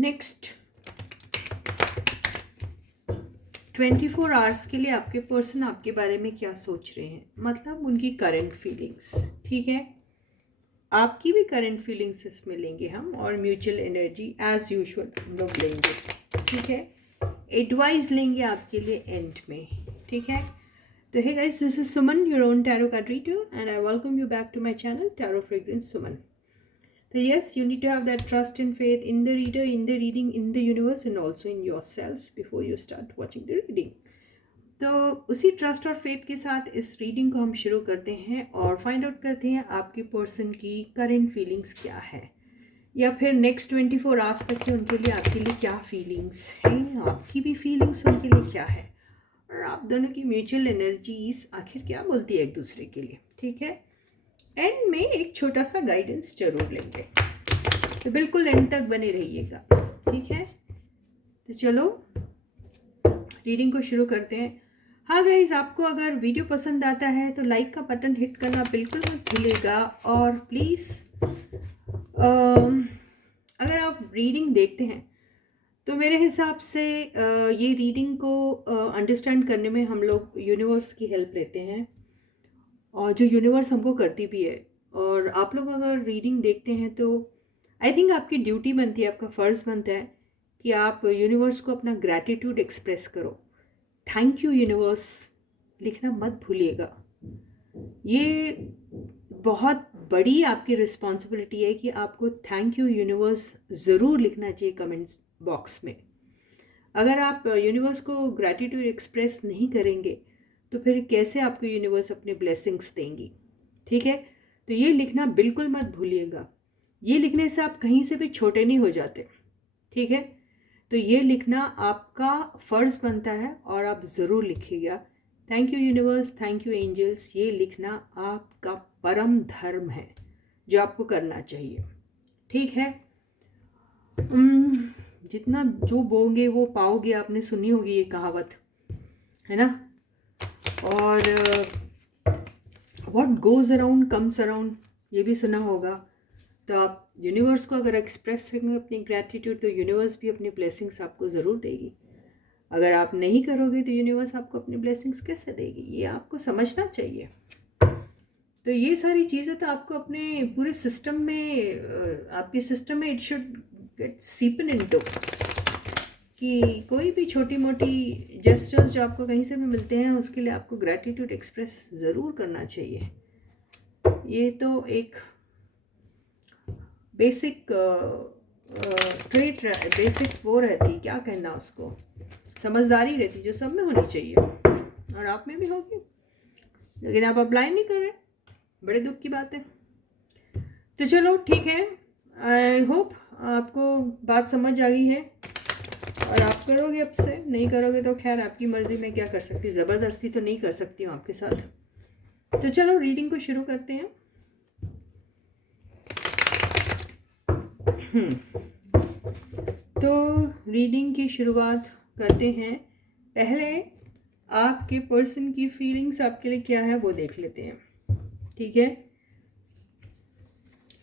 Next 24 hours के लिए आपके पर्सन आपके बारे में क्या सोच रहे हैं, मतलब उनकी करंट फीलिंग्स। ठीक है, आपकी भी करंट फीलिंग्स इसमें लेंगे हम, और म्यूचुअल एनर्जी एज यूजुअल हम लोग लेंगे। ठीक है, एडवाइस लेंगे आपके लिए एंड में। ठीक है, तो hey guys, this is Suman, your own tarot card reader, and I welcome you back to my channel tarot fragrance Suman. So yes, you need to have that trust and faith in the reader, in the reading, in the universe, and also in yourselves before you start watching the reading. तो उसी trust और faith के साथ इस reading को हम शुरू करते हैं और फाइंड आउट करते हैं आपके पर्सन की करंट फीलिंग्स क्या है, या फिर नेक्स्ट 24 आवर्स तक के उनके लिए आपके लिए क्या फीलिंग्स हैं, आपकी भी फीलिंग्स उनके लिए क्या है, और आप दोनों की म्यूचुअल एनर्जीज आखिर क्या बोलती है एक दूसरे के लिए। ठीक है, एंड में एक छोटा सा गाइडेंस जरूर लेंगे, तो बिल्कुल एंड तक बने रहिएगा। ठीक है, तो चलो रीडिंग को शुरू करते हैं। हाँ गाइज, आपको अगर वीडियो पसंद आता है तो लाइक का बटन हिट करना बिल्कुल मत भूलिएगा, और प्लीज़ अगर आप रीडिंग देखते हैं तो मेरे हिसाब से ये रीडिंग को अंडरस्टैंड करने में हम लोग यूनिवर्स की हेल्प लेते हैं, और जो यूनिवर्स हमको करती भी है। और आप लोग अगर रीडिंग देखते हैं तो आई थिंक आपकी ड्यूटी बनती है, आपका फ़र्ज़ बनता है कि आप यूनिवर्स को अपना ग्रैटिट्यूड एक्सप्रेस करो। थैंक यू यूनिवर्स लिखना मत भूलिएगा, ये बहुत बड़ी आपकी रिस्पॉन्सिबिलिटी है कि आपको थैंक यू यूनिवर्स ज़रूर लिखना चाहिए कमेंट्स बॉक्स में। अगर आप यूनिवर्स को ग्रैटिट्यूड एक्सप्रेस नहीं करेंगे तो फिर कैसे आपको यूनिवर्स अपने ब्लेसिंग्स देंगी। ठीक है, तो ये लिखना बिल्कुल मत भूलिएगा, ये लिखने से आप कहीं से भी छोटे नहीं हो जाते। ठीक है, तो ये लिखना आपका फ़र्ज़ बनता है और आप ज़रूर लिखिएगा। Thank you universe, thank you angels, ये लिखना आपका परम धर्म है जो आपको करना चाहिए। ठीक है, जितना जो बोओगे वो पाओगे, आपने सुनी होगी ये कहावत, है ना। और what goes around comes around, ये भी सुना होगा। तो आप यूनिवर्स को अगर एक्सप्रेस करेंगे अपनी ग्रैटिट्यूड तो यूनिवर्स भी अपनी ब्लेसिंग्स आपको ज़रूर देगी। अगर आप नहीं करोगे तो यूनिवर्स आपको अपनी ब्लेसिंग्स कैसे देगी, ये आपको समझना चाहिए। तो ये सारी चीज़ें तो आपको अपने पूरे सिस्टम में, आपके सिस्टम में इट शुड गेट सीपन इनटू, कि कोई भी छोटी मोटी जेस्चर्स जो आपको कहीं से भी मिलते हैं उसके लिए आपको ग्रैटिट्यूड एक्सप्रेस ज़रूर करना चाहिए। ये तो एक बेसिक ट्रेट, बेसिक वो रहती, क्या कहना उसको, समझदारी रहती जो सब में होनी चाहिए, और आप में भी होगी, लेकिन आप अप्लाई नहीं कर रहे, बड़े दुख की बात है। तो चलो ठीक है, आई होप आपको बात समझ आ गई है, और आप करोगे अब से, नहीं करोगे तो खैर आपकी मर्ज़ी, में क्या कर सकती, ज़बरदस्ती तो नहीं कर सकती हूँ आपके साथ। तो चलो रीडिंग को शुरू करते हैं। तो रीडिंग की शुरुआत करते हैं। पहले आपके पर्सन की फीलिंग्स आपके लिए क्या है वो देख लेते हैं। ठीक है,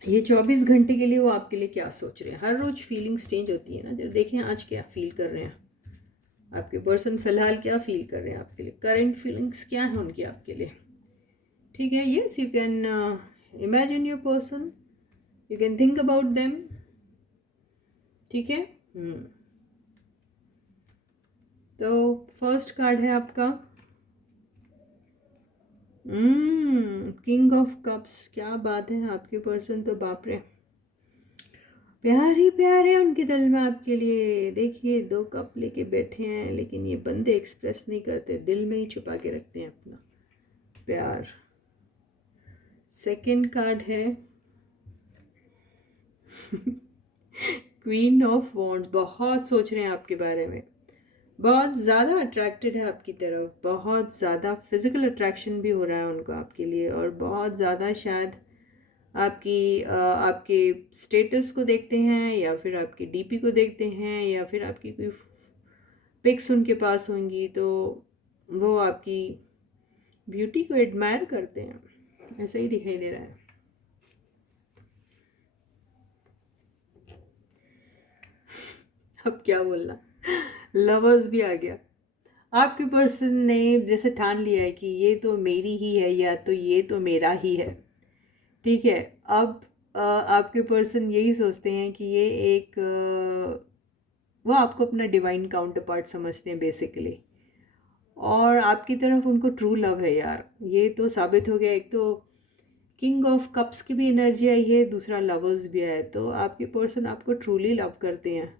ये 24 घंटे के लिए वो आपके लिए क्या सोच रहे हैं। हर रोज़ फीलिंग्स चेंज होती है ना, जब देखें आज क्या फील कर रहे हैं आपके पर्सन, फ़िलहाल क्या फील कर रहे हैं आपके लिए, करंट फीलिंग्स क्या हैं उनकी आपके लिए। ठीक है, yes, you can imagine your person, you can think about them. ठीक है, तो फर्स्ट कार्ड है आपका किंग ऑफ कप्स। क्या बात है, आपके पर्सन तो बाप रे प्यार ही प्यार है उनके दिल में आपके लिए। देखिए 2 कप लेके बैठे हैं, लेकिन ये बंदे एक्सप्रेस नहीं करते, दिल में ही छुपा के रखते हैं अपना प्यार। सेकंड कार्ड है क्वीन ऑफ वॉन्ड्स। बहुत सोच रहे हैं आपके बारे में, बहुत ज़्यादा अट्रैक्टेड है आपकी तरफ, बहुत ज़्यादा फिज़िकल अट्रैक्शन भी हो रहा है उनको आपके लिए, और बहुत ज़्यादा शायद आपके स्टेटस को देखते हैं, या फिर आपकी डीपी को देखते हैं, या फिर आपकी कोई पिक्स उनके पास होंगी तो वो आपकी ब्यूटी को एडमायर करते हैं, ऐसा ही दिखाई दे रहा है। अब क्या बोलना, लवर्स भी आ गया। आपके पर्सन ने जैसे ठान लिया है कि ये तो मेरी ही है या तो ये तो मेरा ही है, ठीक है। अब आपके पर्सन यही सोचते हैं कि ये एक वो आपको अपना डिवाइन काउंटर पार्ट समझते हैं बेसिकली, और आपकी तरफ उनको ट्रू लव है यार। ये तो साबित हो गया, एक तो किंग ऑफ कप्स की भी एनर्जी आई है, दूसरा लवर्स भी आया है, तो आपके पर्सन आपको ट्रूली लव करते हैं।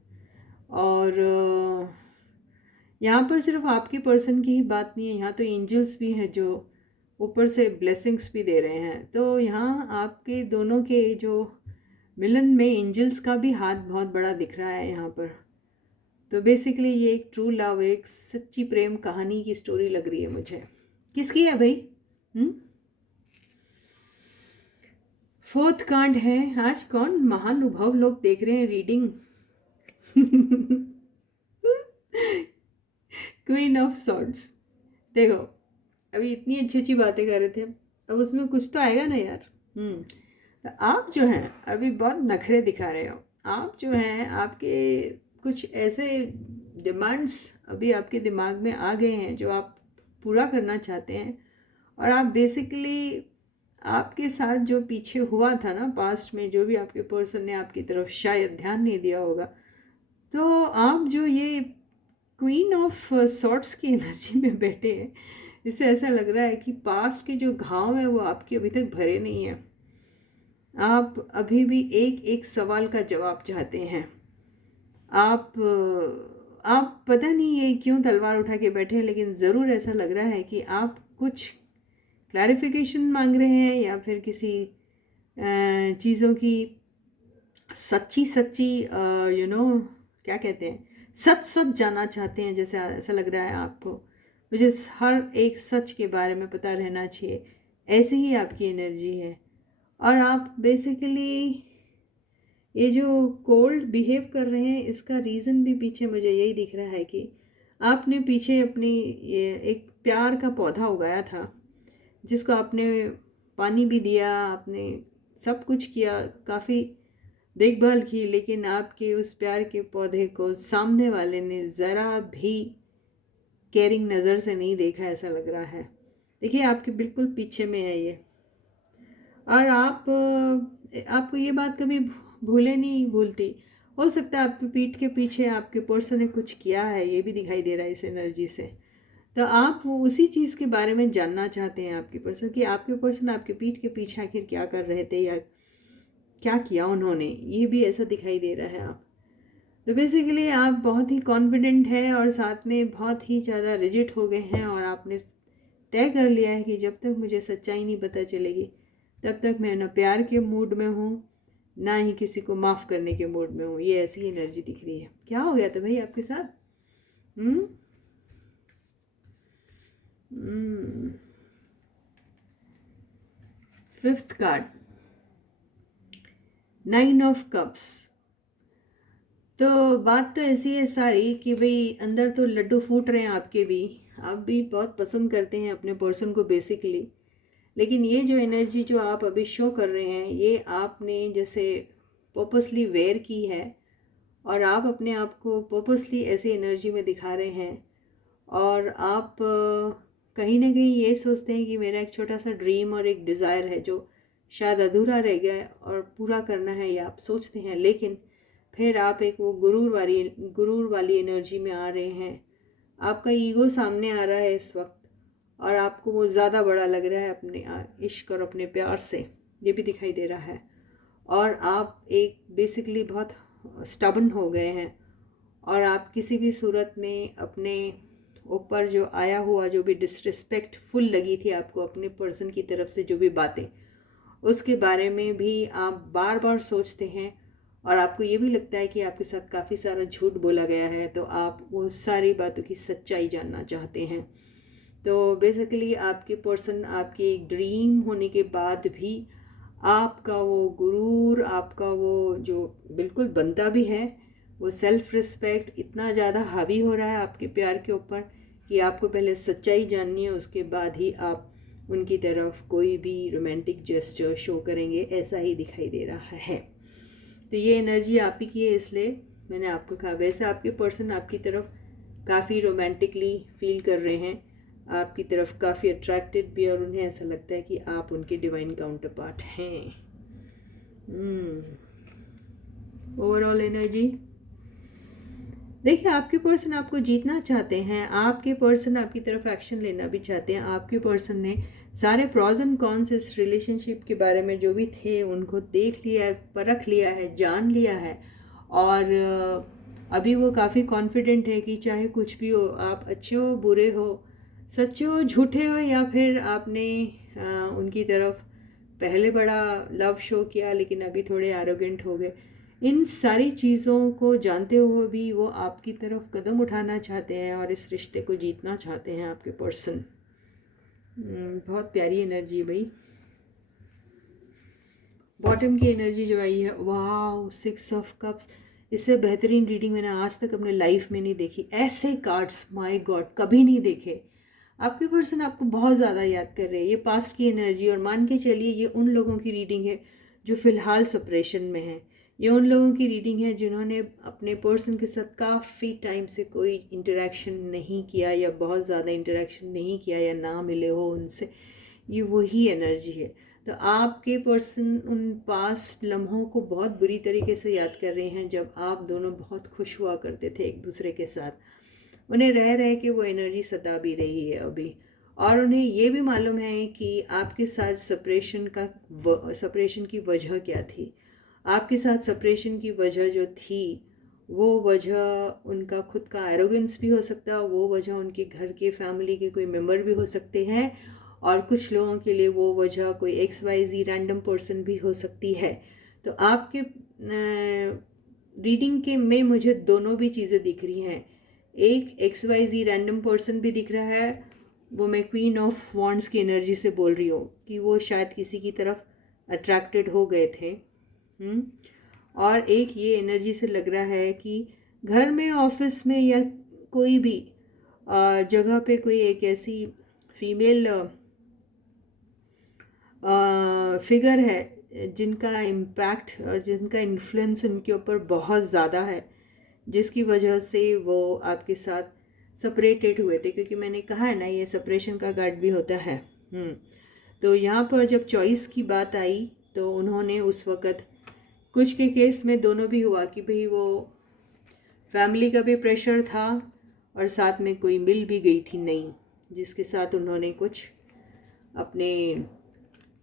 और यहाँ पर सिर्फ आपके पर्सन की ही बात नहीं है, यहाँ तो एंजल्स भी हैं जो ऊपर से ब्लेसिंग्स भी दे रहे हैं। तो यहाँ आपके दोनों के जो मिलन में एंजल्स का भी हाथ बहुत बड़ा दिख रहा है यहाँ पर। तो बेसिकली ये एक ट्रू लव, एक सच्ची प्रेम कहानी की स्टोरी लग रही है मुझे। किसकी है भाई? फोर्थ कांड है। आज कौन महानुभाव लोग देख रहे हैं रीडिंग? Queen of swords. देखो, अभी इतनी अच्छी अच्छी बातें कर रहे थे, अब उसमें कुछ तो आएगा ना यार। तो आप जो हैं अभी बहुत नखरे दिखा रहे हो। आप जो हैं, आपके कुछ ऐसे डिमांड्स अभी आपके दिमाग में आ गए हैं जो आप पूरा करना चाहते हैं। और आप बेसिकली, आपके साथ जो पीछे हुआ था ना पास्ट में, जो भी आपके पर्सन ने आपकी तरफ शायद ध्यान नहीं दिया होगा, तो आप जो ये क्वीन ऑफ सॉर्ट्स की एनर्जी में बैठे हैं, इससे ऐसा लग रहा है कि पास्ट के जो घाव है वो आपके अभी तक भरे नहीं हैं। आप अभी भी एक एक सवाल का जवाब चाहते हैं। आप पता नहीं ये क्यों तलवार उठा के बैठे हैं, लेकिन ज़रूर ऐसा लग रहा है कि आप कुछ क्लैरिफिकेशन मांग रहे हैं या फिर किसी चीज़ों की सच्ची सच्ची क्या कहते हैं, सच सच जानना चाहते हैं। जैसे ऐसा लग रहा है आपको, मुझे हर एक सच के बारे में पता रहना चाहिए, ऐसी ही आपकी एनर्जी है। और आप बेसिकली ये जो कोल्ड बिहेव कर रहे हैं, इसका रीज़न भी पीछे मुझे यही दिख रहा है कि आपने पीछे अपनी ये एक प्यार का पौधा उगाया था, जिसको आपने पानी भी दिया, आपने सब कुछ किया, काफ़ी देखभाल की, लेकिन आपके उस प्यार के पौधे को सामने वाले ने ज़रा भी केयरिंग नज़र से नहीं देखा, ऐसा लग रहा है। देखिए, आपके बिल्कुल पीछे में है ये। और आपको ये बात कभी भूले नहीं भूलती। हो सकता है आपकी पीठ के पीछे आपके पर्सन ने कुछ किया है, ये भी दिखाई दे रहा है इस एनर्जी से। तो आप वो उसी चीज़ के बारे में जानना चाहते हैं आपके पर्सन, कि आपके पर्सन आपके पीठ के पीछे आखिर क्या कर रहे थे या क्या किया उन्होंने, ये भी ऐसा दिखाई दे रहा है। आप तो बेसिकली आप बहुत ही कॉन्फिडेंट है और साथ में बहुत ही ज़्यादा रिजिड हो गए हैं, और आपने तय कर लिया है कि जब तक मुझे सच्चाई नहीं पता चलेगी तब तक मैं ना प्यार के मूड में हूँ, ना ही किसी को माफ़ करने के मूड में हूँ। ये ऐसी एनर्जी दिख रही है। क्या हो गया था भाई आपके साथ? Fifth card, 9 of cups. तो बात तो ऐसी है सारी कि भाई अंदर तो लड्डू फूट रहे हैं आपके भी, आप भी बहुत पसंद करते हैं अपने पर्सन को बेसिकली। लेकिन ये जो एनर्जी जो आप अभी शो कर रहे हैं, ये आपने जैसे पर्पसली वेयर की है, और आप अपने आप को पर्पसली ऐसी एनर्जी में दिखा रहे हैं। और आप कहीं ना कहीं ये सोचते हैं कि मेरा एक छोटा सा ड्रीम और एक डिज़ायर है जो शायद अधूरा रह गया है और पूरा करना है, ये आप सोचते हैं। लेकिन फिर आप एक वो गुरूर वाली एनर्जी में आ रहे हैं। आपका ईगो सामने आ रहा है इस वक्त, और आपको वो ज़्यादा बड़ा लग रहा है अपने इश्क और अपने प्यार से, ये भी दिखाई दे रहा है। और आप एक बेसिकली बहुत स्टबन हो गए हैं, और आप किसी भी सूरत में अपने ऊपर जो आया हुआ जो भी डिसरिस्पेक्टफुल लगी थी आपको अपने पर्सन की तरफ से, जो भी बातें, उसके बारे में भी आप बार बार सोचते हैं। और आपको ये भी लगता है कि आपके साथ काफ़ी सारा झूठ बोला गया है, तो आप वो सारी बातों की सच्चाई जानना चाहते हैं। तो बेसिकली आपके पर्सन आपके एक ड्रीम होने के बाद भी आपका वो गुरूर, आपका वो जो बिल्कुल बनता भी है, वो सेल्फ रिस्पेक्ट इतना ज़्यादा हावी हो रहा है आपके प्यार के ऊपर कि आपको पहले सच्चाई जाननी है, उसके बाद ही आप उनकी तरफ कोई भी रोमांटिक जेस्चर शो करेंगे, ऐसा ही दिखाई दे रहा है। तो ये एनर्जी आप ही की है, इसलिए मैंने आपको कहा। वैसे आपके पर्सन आपकी तरफ काफ़ी रोमांटिकली फील कर रहे हैं, आपकी तरफ काफ़ी अट्रैक्टेड भी, और उन्हें ऐसा लगता है कि आप उनके डिवाइन काउंटर पार्ट हैं। ओवरऑल एनर्जी देखिए, आपके पर्सन आपको जीतना चाहते हैं, आपके पर्सन आपकी तरफ एक्शन लेना भी चाहते हैं। आपके पर्सन ने सारे प्रॉज एंड कॉन्स इस रिलेशनशिप के बारे में जो भी थे उनको देख लिया है, परख लिया है, जान लिया है, और अभी वो काफ़ी कॉन्फिडेंट है कि चाहे कुछ भी हो, आप अच्छे हो, बुरे हो, सच्चे हो, झूठे हो, या फिर आपने उनकी तरफ पहले बड़ा लव शो किया लेकिन अभी थोड़े एरोगेंट हो गए, इन सारी चीज़ों को जानते हुए भी वो आपकी तरफ कदम उठाना चाहते हैं और इस रिश्ते को जीतना चाहते हैं आपके पर्सन। बहुत प्यारी एनर्जी है भाई। बॉटम की एनर्जी जो आई है, वाह, 6 ऑफ कप्स। इससे बेहतरीन रीडिंग मैंने आज तक अपने लाइफ में नहीं देखी। ऐसे कार्ड्स माय गॉड कभी नहीं देखे। आपके पर्सन आपको बहुत ज़्यादा याद कर रहे हैं। ये पास्ट की एनर्जी, और मान के चलिए ये उन लोगों की रीडिंग है जो फ़िलहाल सेपरेशन में है। ये उन लोगों की रीडिंग है जिन्होंने अपने पर्सन के साथ काफ़ी टाइम से कोई इंटरेक्शन नहीं किया, या बहुत ज़्यादा इंटरेक्शन नहीं किया, या ना मिले हो उनसे। ये वही एनर्जी है। तो आपके पर्सन उन पास्ट लम्हों को बहुत बुरी तरीके से याद कर रहे हैं जब आप दोनों बहुत खुश हुआ करते थे एक दूसरे के साथ। उन्हें रह रहे कि वो एनर्जी सता भी रही है अभी, और उन्हें ये भी मालूम है कि आपके साथ सेपरेशन की वजह क्या थी। आपके साथ सेपरेशन की वजह जो थी, वो वजह उनका खुद का एरोगेंस भी हो सकता है, वो वजह उनके घर के फैमिली के कोई मेम्बर भी हो सकते हैं, और कुछ लोगों के लिए वो वजह कोई XYZ रैंडम पर्सन भी हो सकती है। तो आपके रीडिंग के में मुझे दोनों भी चीज़ें दिख रही हैं। एक XYZ रैंडम पर्सन भी दिख रहा है, वो मैं क्वीन ऑफ वॉन्ड्स की एनर्जी से बोल रही हूँ कि वो शायद किसी की तरफ अट्रैक्टेड हो गए थे। और एक ये एनर्जी से लग रहा है कि घर में, ऑफिस में, या कोई भी जगह पे कोई एक ऐसी फीमेल फिगर है जिनका इम्पैक्ट और जिनका इन्फ्लुएंस उनके ऊपर बहुत ज़्यादा है, जिसकी वजह से वो आपके साथ सेपरेटेड हुए थे। क्योंकि मैंने कहा है ना, ये सेपरेशन का कार्ड भी होता है। तो यहाँ पर जब चॉइस की बात आई तो उन्होंने उस वक़्त, कुछ के केस में दोनों भी हुआ कि भाई वो फैमिली का भी प्रेशर था और साथ में कोई मिल भी गई थी नई, जिसके साथ उन्होंने कुछ अपने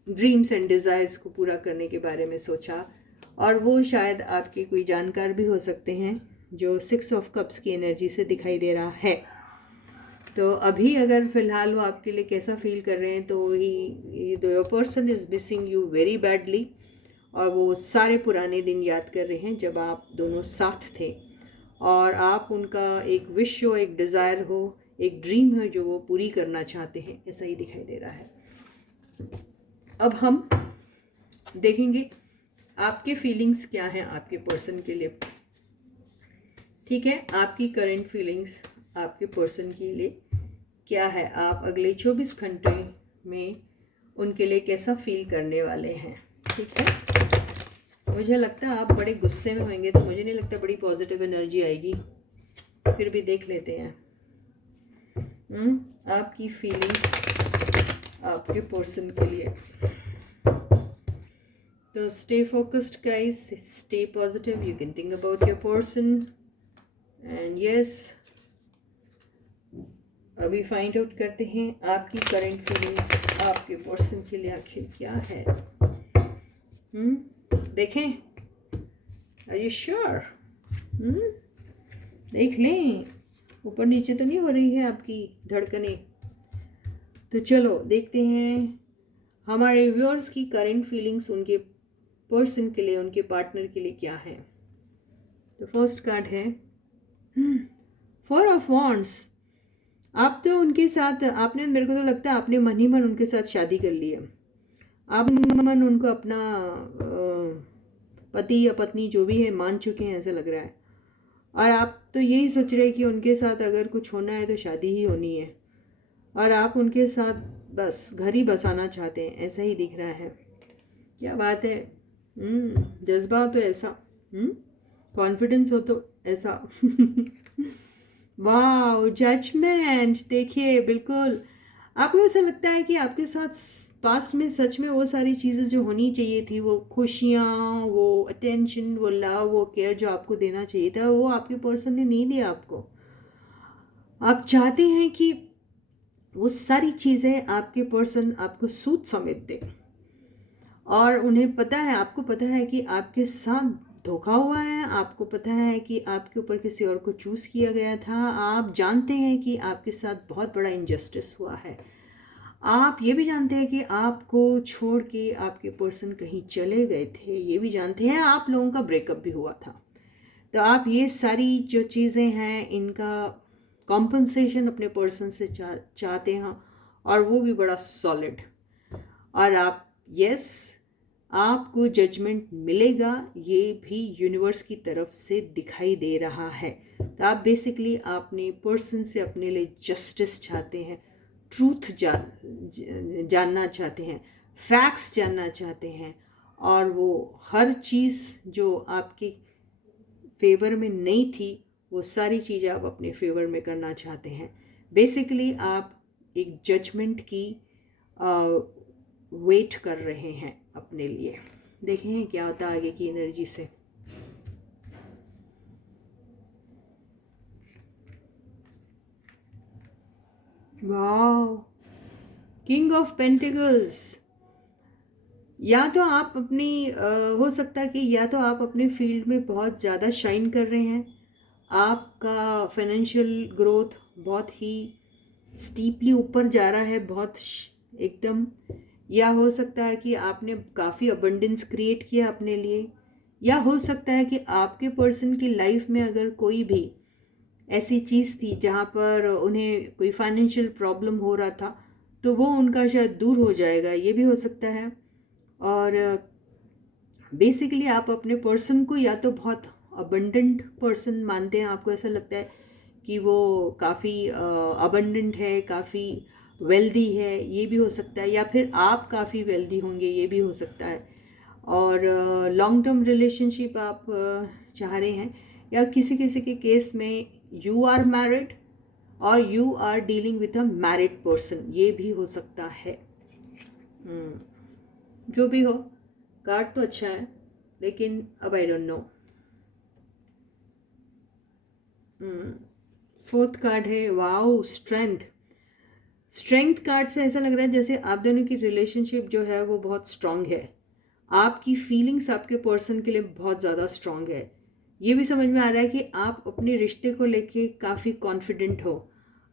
ड्रीम्स एंड डिज़ायर्स को पूरा करने के बारे में सोचा। और वो शायद आपके कोई जानकार भी हो सकते हैं जो 6 ऑफ कप्स की एनर्जी से दिखाई दे रहा है। तो अभी अगर फ़िलहाल वो आपके लिए कैसा फील कर रहे हैं, तो your person is missing you very badly, और वो सारे पुराने दिन याद कर रहे हैं जब आप दोनों साथ थे, और आप उनका एक विश हो, एक डिज़ायर हो, एक ड्रीम है जो वो पूरी करना चाहते हैं, ऐसा ही दिखाई दे रहा है। अब हम देखेंगे आपके फीलिंग्स क्या हैं आपके पर्सन के लिए। ठीक है, आपकी करंट फीलिंग्स आपके पर्सन के लिए क्या है, आप अगले 24 घंटे में उनके लिए कैसा फील करने वाले हैं। ठीक है, मुझे लगता है आप बड़े गुस्से में होंगे, तो मुझे नहीं लगता बड़ी पॉजिटिव एनर्जी आएगी, फिर भी देख लेते हैं। आपकी फीलिंग्स आपके पर्सन के लिए। तो stay focused guys, stay positive, you can think about your person, and yes, अभी फाइंड आउट करते हैं आपकी करंट फीलिंग्स आपके पर्सन के लिए आखिर क्या है। देखें, आर यू श्योर? देख लें, ऊपर नीचे तो नहीं हो रही है आपकी धड़कनें। तो चलो देखते हैं हमारे व्यूअर्स की करंट फीलिंग्स उनके पर्सन के लिए, उनके पार्टनर के लिए क्या है। तो फर्स्ट कार्ड है 4 ऑफ वॉन्ड्स। आप तो उनके साथ, आपने, मेरे को तो लगता है आपने मन ही मन उनके साथ शादी कर ली है। आप मन उनको अपना पति या पत्नी जो भी है मान चुके हैं, ऐसा लग रहा है। और आप तो यही सोच रहे हैं कि उनके साथ अगर कुछ होना है तो शादी ही होनी है, और आप उनके साथ बस घर ही बसाना चाहते हैं, ऐसा ही दिख रहा है। क्या बात है, जज्बा तो ऐसा। कॉन्फिडेंस हो तो ऐसा वाह, जजमेंट। देखिए बिल्कुल आपको ऐसा लगता है कि आपके साथ पास्ट में सच में वो सारी चीज़ें जो होनी चाहिए थी, वो खुशियाँ, वो अटेंशन, वो लव, वो केयर जो आपको देना चाहिए था, वो आपके पर्सन ने नहीं दिया आपको। आप चाहते हैं कि वो सारी चीज़ें आपके पर्सन आपको सूद समेत दे, और उन्हें पता है, आपको पता है कि आपके साथ धोखा हुआ है, आपको पता है कि आपके ऊपर किसी और को चूज़ किया गया था, आप जानते हैं कि आपके साथ बहुत बड़ा इनजस्टिस हुआ है, आप ये भी जानते हैं कि आपको छोड़ के आपके पर्सन कहीं चले गए थे, ये भी जानते हैं आप लोगों का ब्रेकअप भी हुआ था। तो आप ये सारी जो चीज़ें हैं इनका कॉम्पनसेशन अपने पर्सन से चाहते हैं, और वो भी बड़ा सॉलिड। और आप, यस, आपको जजमेंट मिलेगा, ये भी यूनिवर्स की तरफ से दिखाई दे रहा है। तो आप बेसिकली अपने पर्सन से अपने लिए जस्टिस चाहते हैं, ट्रूथ जानना चाहते हैं, फैक्ट्स जानना चाहते हैं, और वो हर चीज़ जो आपके फेवर में नहीं थी, वो सारी चीज़ें आप अपने फेवर में करना चाहते हैं। बेसिकली आप एक जजमेंट की वेट कर रहे हैं अपने लिए। देखें क्या होता है आगे की एनर्जी से। वाह, किंग ऑफ पेंटिकल्स। या तो आप अपनी हो सकता है कि या तो आप अपने फील्ड में बहुत ज़्यादा शाइन कर रहे हैं, आपका फाइनेंशियल ग्रोथ बहुत ही स्टीपली ऊपर जा रहा है, बहुत एकदम। या हो सकता है कि आपने काफ़ी अबंडेंस क्रिएट किया अपने लिए, या हो सकता है कि आपके पर्सन की लाइफ में अगर कोई भी ऐसी चीज़ थी जहाँ पर उन्हें कोई फाइनेंशियल प्रॉब्लम हो रहा था, तो वो उनका शायद दूर हो जाएगा, ये भी हो सकता है। और बेसिकली आप अपने पर्सन को या तो बहुत अबंडेंट पर्सन मानते हैं, आपको ऐसा लगता है कि वो काफ़ी अबंडेंट है, काफ़ी वेल्दी है, ये भी हो सकता है। या फिर आप काफ़ी वेल्दी होंगे, ये भी हो सकता है। और लॉन्ग टर्म रिलेशनशिप आप चाह रहे हैं, या किसी किसी के केस में यू आर मैरिड और you are dealing with a married person, ये भी हो सकता है। जो भी हो, कार्ड तो अच्छा है, लेकिन अब I don't no. Fourth card है, वाओ, स्ट्रेंथ। स्ट्रेंथ कार्ड से ऐसा लग रहा है जैसे आप दोनों की रिलेशनशिप जो है वो बहुत स्ट्रांग है, आपकी फीलिंग्स आपके पर्सन के लिए बहुत ज़्यादा स्ट्रांग है। ये भी समझ में आ रहा है कि आप अपने रिश्ते को लेके काफ़ी कॉन्फिडेंट हो।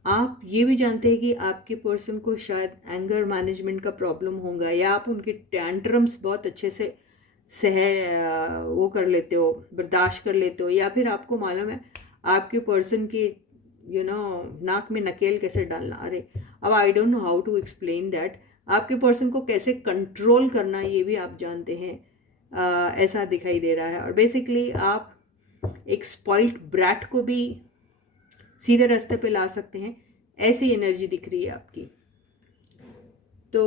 आप ये भी जानते हैं कि आपके पर्सन को शायद एंगर मैनेजमेंट का प्रॉब्लम होगा, या आप उनके टैंट्रम्स बहुत अच्छे से वो कर लेते हो, बर्दाश्त कर लेते हो, या फिर आपको मालूम है आपके पर्सन के नाक में नकेल कैसे डालना। अरे अब I don't know how to explain that. आपके पर्सन को कैसे कंट्रोल करना, ये भी आप जानते हैं, ऐसा दिखाई दे रहा है। और बेसिकली आप एक स्पॉइल्ड ब्रैट को भी सीधे रास्ते पे ला सकते हैं, ऐसी एनर्जी दिख रही है आपकी। तो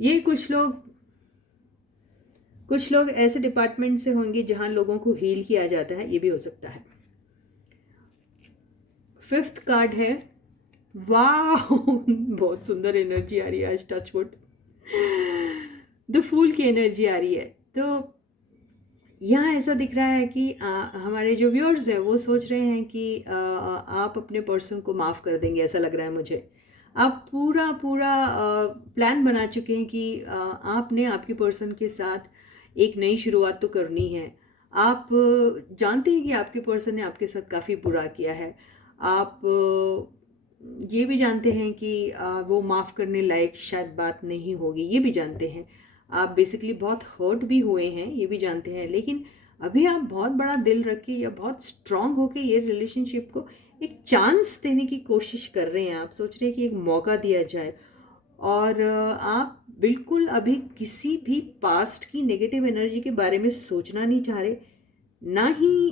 ये कुछ लोग ऐसे डिपार्टमेंट से होंगे जहां लोगों को हील किया जाता है, ये भी हो सकता है। फिफ्थ कार्ड है, वाह बहुत सुंदर एनर्जी आ रही है आज, टच वुड। द फूल की एनर्जी आ रही है। तो यहाँ ऐसा दिख रहा है कि हमारे जो व्यूअर्स हैं वो सोच रहे हैं कि आप अपने पर्सन को माफ़ कर देंगे, ऐसा लग रहा है मुझे। आप पूरा पूरा प्लान बना चुके हैं कि आपने आपके पर्सन के साथ एक नई शुरुआत तो करनी है। आप जानते हैं कि आपके पर्सन ने आपके साथ काफ़ी बुरा किया है। आप ये भी जानते हैं कि वो माफ़ करने लायक शायद बात नहीं होगी, ये भी जानते हैं। आप बेसिकली बहुत हर्ट भी हुए हैं, ये भी जानते हैं। लेकिन अभी आप बहुत बड़ा दिल रख के या बहुत स्ट्रांग होके ये रिलेशनशिप को एक चांस देने की कोशिश कर रहे हैं। आप सोच रहे हैं कि एक मौका दिया जाए, और आप बिल्कुल अभी किसी भी पास्ट की नेगेटिव एनर्जी के बारे में सोचना नहीं चाह रहे, ना ही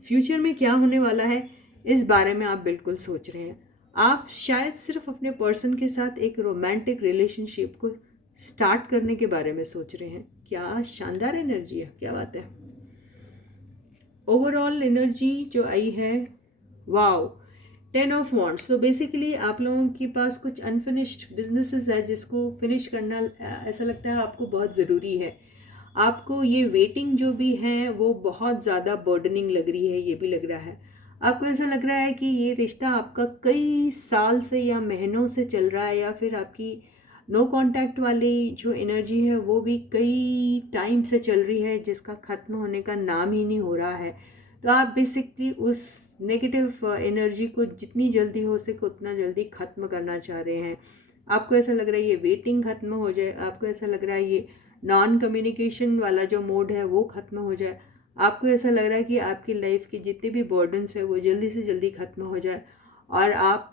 फ्यूचर में क्या होने वाला है इस बारे में आप बिल्कुल सोच रहे हैं। आप शायद सिर्फ अपने पर्सन के साथ एक रोमांटिक रिलेशनशिप को स्टार्ट करने के बारे में सोच रहे हैं। क्या शानदार एनर्जी है, क्या बात है। ओवरऑल एनर्जी जो आई है, वाओ, 10 ऑफ वॉन्ड्स। तो बेसिकली आप लोगों के पास कुछ अनफिनिश्ड बिजनेसेस है जिसको फिनिश करना ऐसा लगता है आपको बहुत ज़रूरी है। आपको ये वेटिंग जो भी है वो बहुत ज़्यादा बर्डनिंग लग रही है, ये भी लग रहा है। आपको ऐसा लग रहा है कि ये रिश्ता आपका कई साल से या महीनों से चल रहा है, या फिर आपकी नो कांटेक्ट वाली जो एनर्जी है वो भी कई टाइम से चल रही है, जिसका ख़त्म होने का नाम ही नहीं हो रहा है। तो आप बेसिकली उस नेगेटिव एनर्जी को जितनी जल्दी हो सके उतना जल्दी ख़त्म करना चाह रहे हैं। आपको ऐसा लग रहा है ये वेटिंग ख़त्म हो जाए, आपको ऐसा लग रहा है ये नॉन कम्युनिकेशन वाला जो मोड है वो ख़त्म हो जाए, आपको ऐसा लग रहा है कि आपकी लाइफ के जितने भी बर्डन्स है वो जल्दी से जल्दी ख़त्म हो जाए, और आप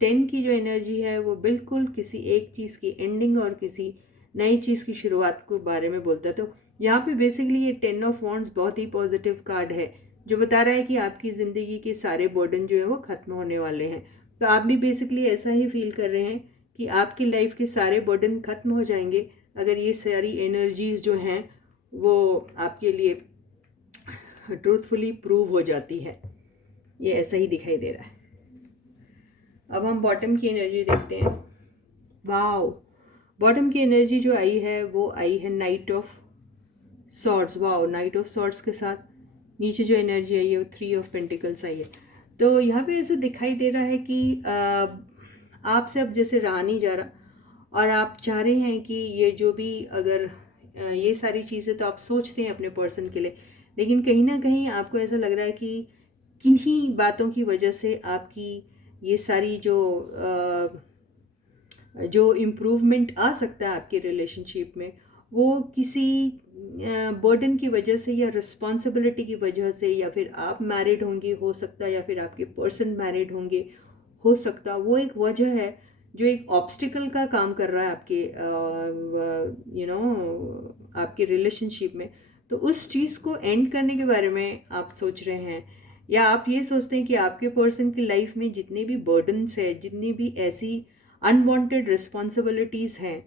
10 की जो एनर्जी है वो बिल्कुल किसी एक चीज़ की एंडिंग और किसी नई चीज़ की शुरुआत को बारे में बोलता है। तो यहाँ पे बेसिकली ये 10 ऑफ वॉन्ड्स बहुत ही पॉजिटिव कार्ड है, जो बता रहा है कि आपकी ज़िंदगी के सारे बर्डन जो है वो ख़त्म होने वाले हैं। तो आप भी बेसिकली ऐसा ही फील कर रहे हैं कि आपकी लाइफ के सारे बर्डन ख़त्म हो जाएंगे अगर ये सारी एनर्जीज़ जो हैं वो आपके लिए ट्रूथफुली प्रूव हो जाती है। ये ऐसा ही दिखाई दे रहा है। अब हम बॉटम की एनर्जी देखते हैं। वाओ, बॉटम की एनर्जी जो आई है वो आई है night of swords. Wow, night of swords के साथ नीचे जो एनर्जी आई है वो 3 ऑफ पेंटिकल्स आई है। तो यहाँ पे ऐसे दिखाई दे रहा है कि आपसे अब जैसे रहा नहीं जा रहा, और आप चाह रहे हैं कि ये जो भी अगर ये सारी चीज़ें तो आप सोचते हैं अपने पर्सन के लिए, लेकिन कहीं ना कहीं आपको ऐसा लग रहा है कि किन्हीं बातों की वजह से आपकी ये सारी जो इम्प्रूवमेंट आ सकता है आपके रिलेशनशिप में, वो किसी बर्डन की वजह से या रिस्पॉन्सिबिलिटी की वजह से, या फिर आप मैरिड होंगे हो सकता है, या फिर आपके पर्सन मैरिड होंगे हो सकता, वो एक वजह है जो एक ऑब्स्टिकल का काम कर रहा है आपके आपके रिलेशनशिप में। तो उस चीज़ को एंड करने के बारे में आप सोच रहे हैं, या आप ये सोचते हैं कि आपके पर्सन की लाइफ में जितने भी बर्डन्स है, जितनी भी ऐसी अनवांटेड रिस्पॉन्सिबिलिटीज़ हैं,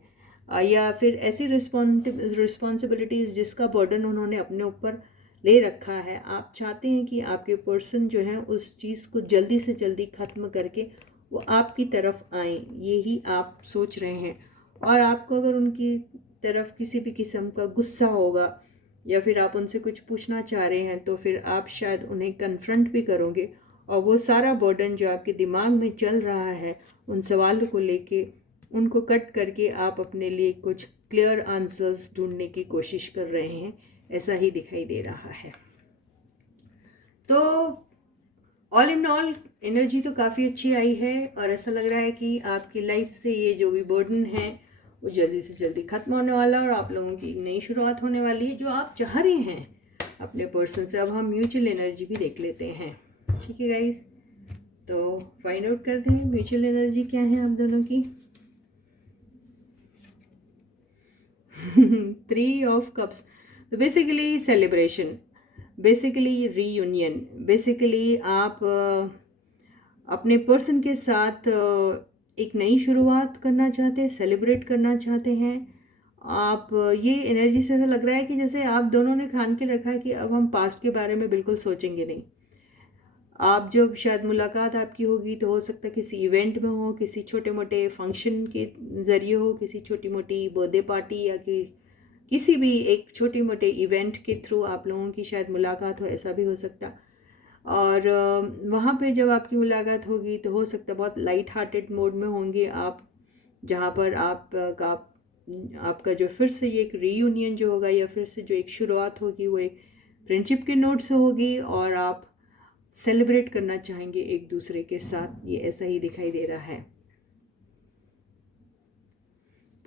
या फिर ऐसी रिस्पॉन्सिबिलिटीज़ जिसका बर्डन उन्होंने अपने ऊपर ले रखा है, आप चाहते हैं कि आपके पर्सन जो है उस चीज़ को जल्दी से जल्दी ख़त्म करके वो आपकी तरफ आएँ, यही आप सोच रहे हैं। और आपको अगर उनकी तरफ किसी भी किस्म का गुस्सा होगा, या फिर आप उनसे कुछ पूछना चाह रहे हैं, तो फिर आप शायद उन्हें कन्फ्रंट भी करोगे, और वो सारा बर्डन जो आपके दिमाग में चल रहा है उन सवालों को लेके उनको कट करके आप अपने लिए कुछ क्लियर आंसर्स ढूंढने की कोशिश कर रहे हैं, ऐसा ही दिखाई दे रहा है। तो ऑल इन ऑल एनर्जी तो काफ़ी अच्छी आई है, और ऐसा लग रहा है कि आपकी लाइफ से ये जो भी बर्डन है वो जल्दी से जल्दी ख़त्म होने वाला है, और आप लोगों की नई शुरुआत होने वाली है जो आप चाह रहे हैं अपने पर्सन से। अब हम म्यूचुअल एनर्जी भी देख लेते हैं, ठीक है गाइस। तो फाइंड आउट करते हैं म्यूचुअल एनर्जी क्या है आप दोनों की। 3 ऑफ कप्स, तो basically celebration, basically reunion, basically आप अपने पर्सन के साथ एक नई शुरुआत करना चाहते हैं, सेलिब्रेट करना चाहते हैं आप। ये एनर्जी से ऐसा लग रहा है कि जैसे आप दोनों ने ठान के रखा है कि अब हम पास्ट के बारे में बिल्कुल सोचेंगे नहीं। आप जब शायद मुलाकात आपकी होगी तो हो सकता है किसी इवेंट में हो, किसी छोटे मोटे फंक्शन के ज़रिए हो, किसी छोटी मोटी बर्थडे पार्टी, या कि किसी भी एक छोटी मोटे इवेंट के थ्रू आप लोगों की शायद मुलाकात हो, ऐसा भी हो सकता। और वहाँ पे जब आपकी मुलाकात होगी तो हो सकता है बहुत लाइट हार्टेड मोड में होंगे आप, जहाँ पर आपका जो फिर से ये एक रीयूनियन जो होगा, या फिर से जो एक शुरुआत होगी वो एक फ्रेंडशिप के नोट से होगी, और आप सेलिब्रेट करना चाहेंगे एक दूसरे के साथ, ये ऐसा ही दिखाई दे रहा है।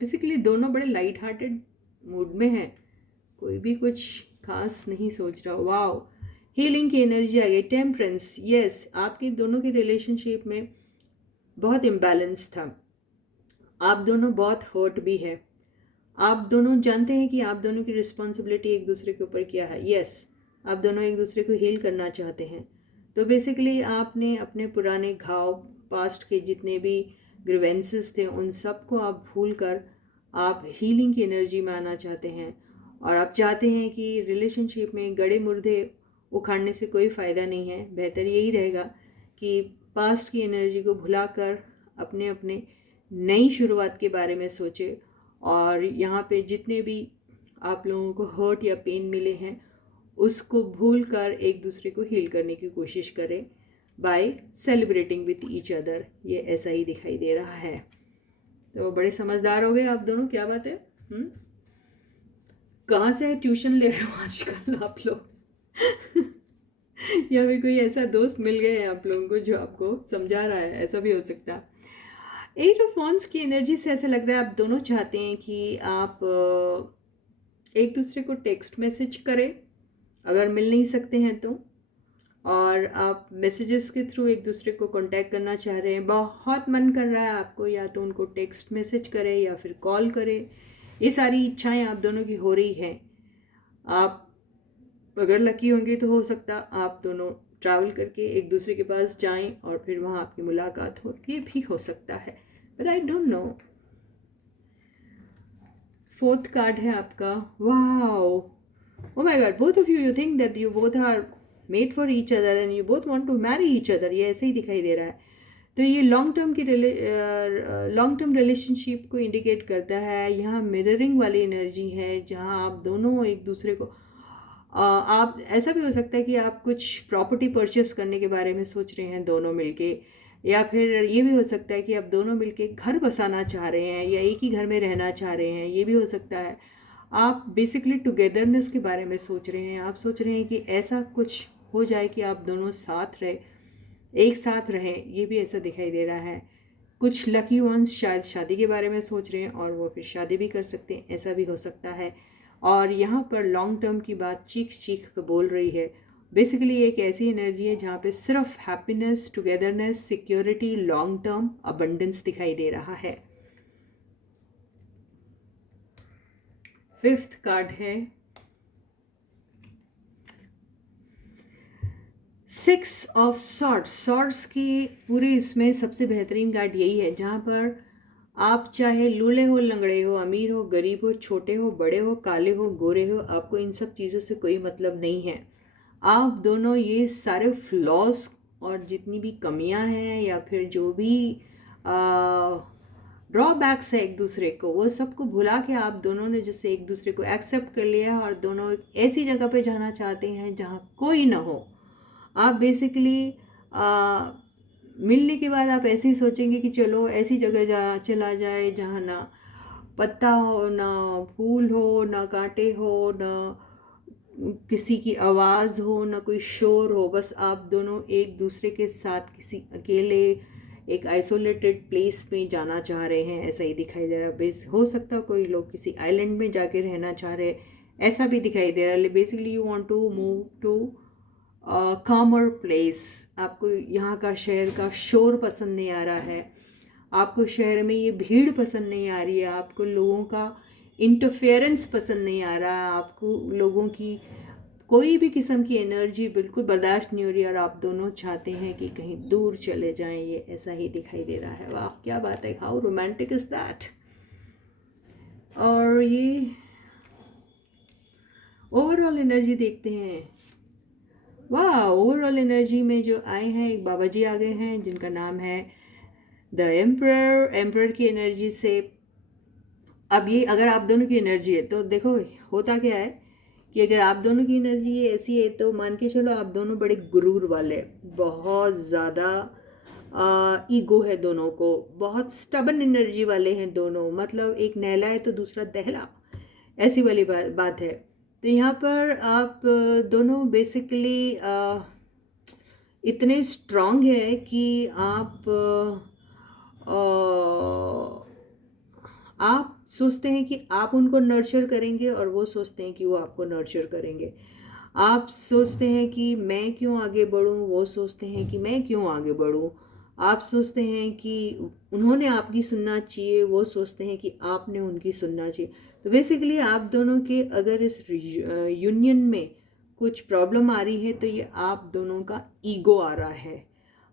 बेसिकली दोनों बड़े लाइट हार्टेड मूड में हैं, कोई भी कुछ खास नहीं सोच रहा। वाओ, हीलिंग की एनर्जी आ गई, टेम्परेंस। यस, आपके दोनों के रिलेशनशिप में बहुत इम्बैलेंस था, आप दोनों बहुत हर्ट भी है, आप दोनों जानते हैं कि आप दोनों की रिस्पॉन्सिबिलिटी एक दूसरे के ऊपर क्या है। यस, आप दोनों एक दूसरे को हील करना चाहते हैं। तो बेसिकली आपने अपने पुराने घाव, पास्ट के जितने भी ग्रीवेंसेस थे, उन सब को आप भूल कर आप हीलिंग की एनर्जी में आना चाहते हैं, और आप चाहते हैं कि रिलेशनशिप में गड़े मुर्दे उखाड़ने से कोई फ़ायदा नहीं है। बेहतर यही रहेगा कि पास्ट की एनर्जी को भुलाकर अपने अपने नई शुरुआत के बारे में सोचें, और यहाँ पे जितने भी आप लोगों को हर्ट या पेन मिले हैं उसको भूल कर एक दूसरे को हील करने की कोशिश करें by celebrating with each other. ये ऐसा ही दिखाई दे रहा है। तो बड़े समझदार हो गए आप दोनों, क्या बात है। कहाँ से ट्यूशन ले रहे हो आजकल आप लोग या फिर कोई ऐसा दोस्त मिल गया है आप लोगों को जो आपको समझा रहा है, ऐसा भी हो सकता है। 8 ऑफ वांड्स की एनर्जी से ऐसा लग रहा है आप दोनों चाहते हैं कि आप एक दूसरे को टेक्स्ट मैसेज करें अगर मिल नहीं सकते हैं तो, और आप मैसेजेस के थ्रू एक दूसरे को कांटेक्ट करना चाह रहे हैं। बहुत मन कर रहा है आपको या तो उनको टेक्स्ट मैसेज करें या फिर कॉल करें। ये सारी इच्छाएं आप दोनों की हो रही हैं। आप अगर लकी होंगे तो हो सकता आप दोनों ट्रैवल करके एक दूसरे के पास जाएं और फिर वहाँ आपकी मुलाकात हो, ये भी हो सकता है, but I don't no. 4th card है आपका। Wow, oh my god, both of you think that you both are made for each other and you both want to marry each other। ये ऐसे ही दिखाई दे रहा है। तो ये लॉन्ग टर्म रिलेशनशिप को इंडिकेट करता है। यहाँ मिररिंग वाली एनर्जी है जहाँ आप दोनों एक दूसरे को आप ऐसा भी हो सकता है कि आप कुछ प्रॉपर्टी परचेस करने के बारे में सोच रहे हैं दोनों मिलके, या फिर ये भी हो सकता है कि आप दोनों मिलके घर बसाना चाह रहे हैं या एक ही घर में रहना चाह रहे हैं। ये भी हो सकता है आप बेसिकली टुगेदरनेस के बारे में सोच रहे हैं। आप सोच रहे हैं कि ऐसा कुछ हो जाए कि आप दोनों साथ रहे, एक साथ रहें। ये भी ऐसा दिखाई दे रहा है। कुछ लकी वंस शायद शादी के बारे में सोच रहे हैं और वो फिर शादी भी कर सकते हैं, ऐसा भी हो सकता है। और यहाँ पर लॉन्ग टर्म की बात चीख चीख कर बोल रही है। बेसिकली एक ऐसी एनर्जी है जहाँ पे सिर्फ happiness, togetherness, security, long term abundance दिखाई दे रहा है। 5th कार्ड है 6 ऑफ सॉर्ड्स। सॉर्ड्स की पूरी इसमें सबसे बेहतरीन कार्ड यही है जहाँ पर आप चाहे लूले हो, लंगड़े हो, अमीर हो, गरीब हो, छोटे हो, बड़े हो, काले हो, गोरे हो, आपको इन सब चीज़ों से कोई मतलब नहीं है। आप दोनों ये सारे फ्लॉज और जितनी भी कमियां हैं या फिर जो भी ड्रॉबैक्स है एक दूसरे को, वो सबको भुला के आप दोनों ने जैसे एक दूसरे को एक्सेप्ट कर लिया है और दोनों एक ऐसी जगह पे जाना चाहते हैं जहाँ कोई ना हो। आप बेसिकली मिलने के बाद आप ऐसे ही सोचेंगे कि चलो ऐसी जगह चला जाए जहाँ ना पत्ता हो, ना फूल हो, ना कांटे हो, ना किसी की आवाज़ हो, ना कोई शोर हो। बस आप दोनों एक दूसरे के साथ किसी अकेले एक आइसोलेटेड प्लेस में जाना चाह रहे हैं, ऐसा ही दिखाई दे रहा है। बेस हो सकता है कोई लोग किसी आइलैंड में जाके रहना चाह रहे हैं, ऐसा भी दिखाई दे रहा है। Basically you want to move to calmer place. आपको यहाँ का शहर का शोर पसंद नहीं आ रहा है, आपको शहर में ये भीड़ पसंद नहीं आ रही है, आपको लोगों का इंटरफेरेंस पसंद नहीं आ रहा है, आपको लोगों की कोई भी किस्म की एनर्जी बिल्कुल बर्दाश्त नहीं हो रही और आप दोनों चाहते हैं कि कहीं दूर चले जाएं। ये ऐसा ही दिखाई दे रहा है। वाह क्या बात है, हाउ रोमांटिक इज दैट। और ये ओवरऑल एनर्जी देखते हैं। वाह, ओवरऑल एनर्जी में जो आए हैं एक बाबा जी आ गए हैं जिनका नाम है द एम्परर। एम्परर की एनर्जी से अब ये अगर आप दोनों की एनर्जी है तो देखो होता क्या है कि अगर आप दोनों की एनर्जी ऐसी है तो मान के चलो आप दोनों बड़े गुरूर वाले, बहुत ज़्यादा ईगो है दोनों को, बहुत स्टबन एनर्जी वाले हैं दोनों। मतलब एक नैला है तो दूसरा दहला, ऐसी वाली बात है। तो यहाँ पर आप दोनों बेसिकली इतने स्ट्रांग है कि आप सोचते हैं कि आप उनको नर्चर करेंगे और वो सोचते हैं कि वो आपको नर्चर करेंगे। आप सोचते हैं कि मैं क्यों आगे बढ़ूं, वो सोचते हैं कि मैं क्यों आगे बढ़ूं। आप सोचते हैं कि उन्होंने आपकी सुनना चाहिए, वो सोचते हैं कि आपने उनकी सुनना चाहिए। तो बेसिकली आप दोनों के अगर इस यूनियन में कुछ प्रॉब्लम आ रही है तो ये आप दोनों का ईगो आ रहा है,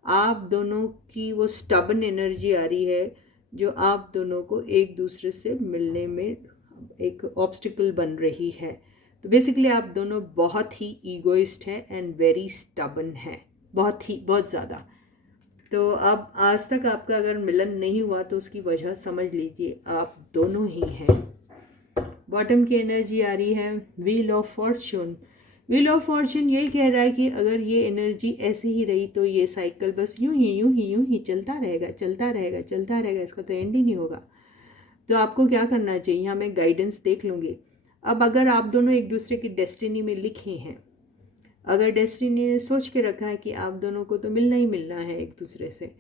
आप दोनों की वो स्टबन एनर्जी आ रही है जो आप दोनों को एक दूसरे से मिलने में एक ऑब्स्टिकल बन रही है। तो बेसिकली आप दोनों बहुत ही ईगोइस्ट हैं एंड वेरी स्टबन हैं, बहुत ज़्यादा। तो अब आज तक आपका अगर मिलन नहीं हुआ तो उसकी वजह समझ लीजिए आप दोनों ही हैं। बॉटम की एनर्जी आ रही है wheel of Fortune. Wheel of Fortune यही कह रहा है कि अगर ये एनर्जी ऐसी ही रही तो ये साइकिल बस यूं ही चलता रहेगा, इसका तो एंड ही नहीं होगा। तो आपको क्या करना चाहिए, यहाँ मैं गाइडेंस देख लूँगी। अब अगर आप दोनों एक दूसरे की डेस्टिनी में लिखे हैं, अगर डेस्टिनी ने सोच के रखा है कि आप दोनों को तो मिलना ही मिलना है एक दूसरे से,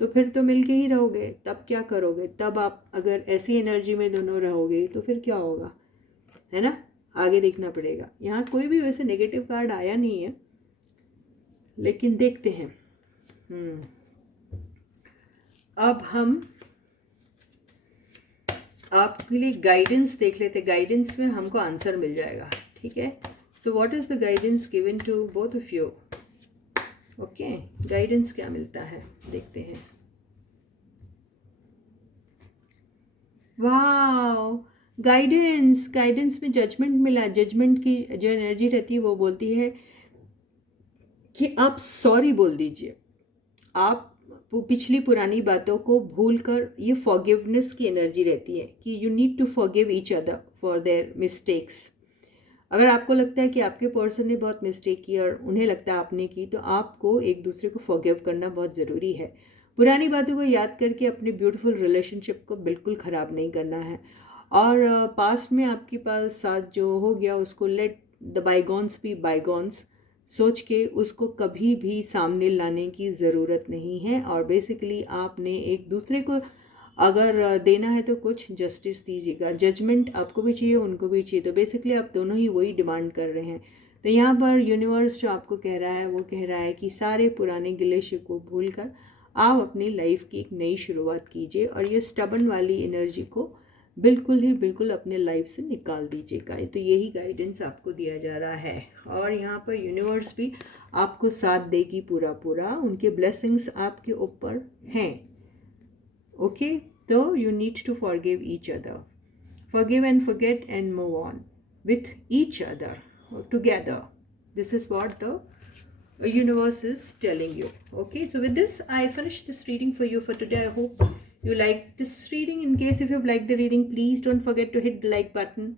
तो फिर तो मिल के ही रहोगे। तब क्या करोगे, तब आप अगर ऐसी एनर्जी में दोनों रहोगे तो फिर क्या होगा, है ना, आगे देखना पड़ेगा। यहाँ कोई भी वैसे नेगेटिव कार्ड आया नहीं है, लेकिन देखते हैं। अब हम आपके लिए गाइडेंस देख लेते, गाइडेंस में हमको आंसर मिल जाएगा, ठीक है। So what is the guidance given to both of you? Okay, guidance क्या मिलता है देखते हैं। वाओ, गाइडेंस में जजमेंट मिला। जजमेंट की जो एनर्जी रहती है वो बोलती है कि आप सॉरी बोल दीजिए, आप पिछली पुरानी बातों को भूलकर, ये फॉरगिवनेस की एनर्जी रहती है कि you need to forgive each other for their mistakes. अगर आपको लगता है कि आपके पर्सन ने बहुत मिस्टेक की और उन्हें लगता है आपने की, तो आपको एक दूसरे को फॉरगिव करना बहुत ज़रूरी है। पुरानी बातों को याद करके अपने ब्यूटीफुल रिलेशनशिप को बिल्कुल ख़राब नहीं करना है। और पास्ट में आपके पास साथ जो हो गया उसको let the bygones be bygones सोच के उसको कभी भी सामने लाने की ज़रूरत नहीं है। और बेसिकली आपने एक दूसरे को अगर देना है तो कुछ जस्टिस दीजिएगा। जजमेंट आपको भी चाहिए, उनको भी चाहिए। तो बेसिकली आप दोनों ही वही डिमांड कर रहे हैं। तो यहाँ पर यूनिवर्स जो आपको कह रहा है वो कह रहा है कि सारे पुराने गिले शिकवे को भूल कर आप अपनी लाइफ की एक नई शुरुआत कीजिए और ये स्टबन वाली एनर्जी को बिल्कुल अपने लाइफ से निकाल दीजिएगा। तो यही गाइडेंस आपको दिया जा रहा है और यहाँ पर यूनिवर्स भी आपको साथ देगी पूरा। उनके ब्लेसिंग्स आपके ऊपर हैं। ओके, तो you need to forgive each other. Forgive and forget and move on with each other together. This is what the universe is telling you. Okay, so with this I finished this reading for you for today. I hope you like this reading. In case if you've liked the reading, please don't forget to hit the like button.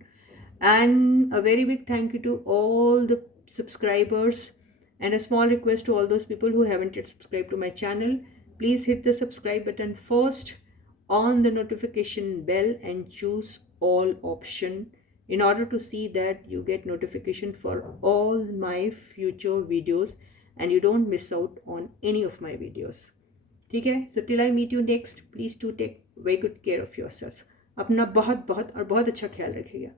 And a very big thank you to all the subscribers, and a small request to all those people who haven't yet subscribed to my channel. Please hit the subscribe button first, on the notification bell and choose all option in order to see that you get notification for all my future videos and you don't miss out on any of my videos. ठीक है, so till I meet you next, please do take very good care of yourself. अपना बहुत और बहुत अच्छा ख्याल रखिएगा।